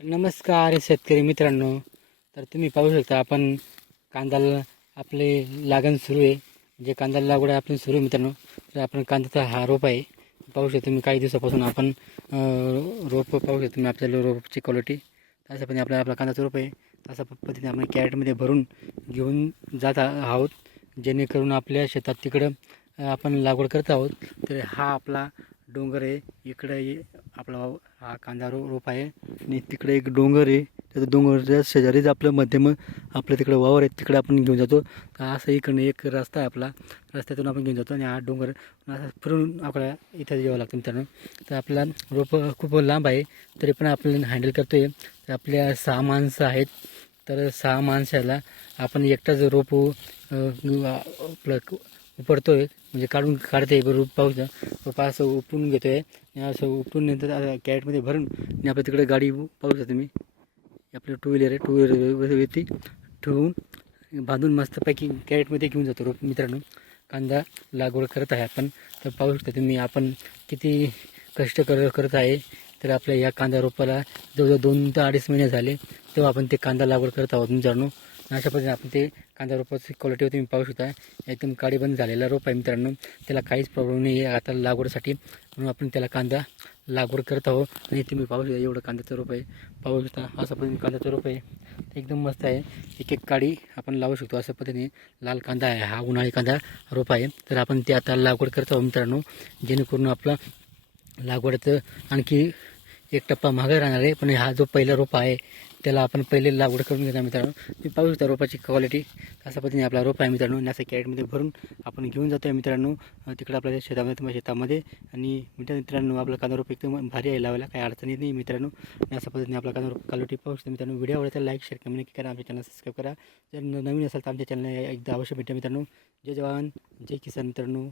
तर नमस्कार शेतकरी मित्रांनो. तर तुम्ही पाहू शकता आपण कांद्याला आपले लागण सुरू आहे, म्हणजे कांद्याला लागवड आपण सुरू आहे मित्रांनो. तर आपण कांद्याचा हा रोप आहे, पाहू शकता तुम्ही. काही दिवसापासून आपण रोप पाहू शकता तुम्ही. आपल्याला रोपची क्वालिटी त्याच्यापणे आपला कांद्याचा रोप आहे, तशा पद्धतीने आपण कॅरेटमध्ये भरून घेऊन जात आहोत, जेणेकरून आपल्या शेतात तिकडं आपण लागवड करत आहोत. तर हा आपला डोंगर आहे, इकडे आपला हा कांदा रोप आहे आणि तिकडे एक डोंगर आहे. त्या डोंगराच्या शेजारीच आपलं मध्यम आपलं तिकडे वावर आहे, तिकडे आपण घेऊन जातो. तर असं इकडनं एक रस्ता आहे आपला, रस्त्यातून आपण घेऊन जातो आणि हा डोंगर असं फिरून आपल्याला इथं यावं लागतं मित्रांनो. तर आपला रोप खूप लांब आहे, तरी पण आपल्याला हँडल करतो आहे. तर आपल्या 6 माणसं आहेत, तर 6 माणसाला आपण एकटाच रोप आपलं उपडतोय, म्हणजे काढते रोप. पाऊस रोप असं उपटून घेतोय आणि असं उपटून नंतर कॅरेटमध्ये भरून आणि आपल्या तिकडे गाडी पाहू शकता तुम्ही. आपलं टू व्हीलर आहे, टू व्हीलरवरती ठेवून बांधून मस्तपैकी कॅरेटमध्ये घेऊन जातो रोप मित्रांनो. कांदा लागवड करत आहे आपण. तर पाहू शकता तुम्ही आपण किती कष्ट करत आहे. तर आपल्या या कांदा रोपाला जवळजवळ 2 ते 2.5 महिने झाले, तेव्हा आपण ते कांदा लागवड करत आहोत मित्रांनो. अशा पद्धतीने आपण ते कांदा रोपाची क्वालिटी तुम्ही पाहू शकता. एकदम काडीबंद झालेला रोप आहे मित्रांनो. त्याला काहीच प्रॉब्लेम नाही आहे आता लागवडीसाठी, म्हणून आपण त्याला कांदा लागवड करत आहोत. आणि तुम्ही पाहू शकता एवढं कांद्याचं रोप आहे, पाहू शकता. अशा पद्धतीने कांद्याचं रोप आहे, एकदम मस्त आहे. एक एक काडी आपण लावू शकतो. अशा पद्धतीने लाल कांदा आहे, हा उन्हाळी कांदा रोप आहे. तर आपण ते आता लागवड करत आहोत मित्रांनो, जेणेकरून आपला लागवडचं आणखी एक टप्पा मागे राहणार आहे. पण हा जो पहिला रोप आहे त्याला आपण पहिले लागवड करून घेणार मित्रांनो. तुम्ही पाहू शकता रोपाची क्वालिटी अशा पद्धतीने आपला रोप आहे मित्रांनो. आणि असं कॅरेटमध्ये भरून आपण घेऊन जातो आहे मित्रांनो तिकडे आपल्या शेतामध्ये. आणि मित्रांनो आपला कांदा रोप एकदम भारी आहे, लावायला काही अडचणी नाही मित्रांनो. आणि अशा पद्धतीने आपला कांदा रोप क्वालिटी पाहू शकता मित्रांनो. व्हिडिओ आवडला तर लाईक शेअर कमेंट करा, आमच्या चॅनल सबस्क्राईब करा. जर नवीन असाल तर आमच्या चॅनल एकदा अवश्य भेटा मित्रांनो. जय जवान जय किसान मित्रांनो.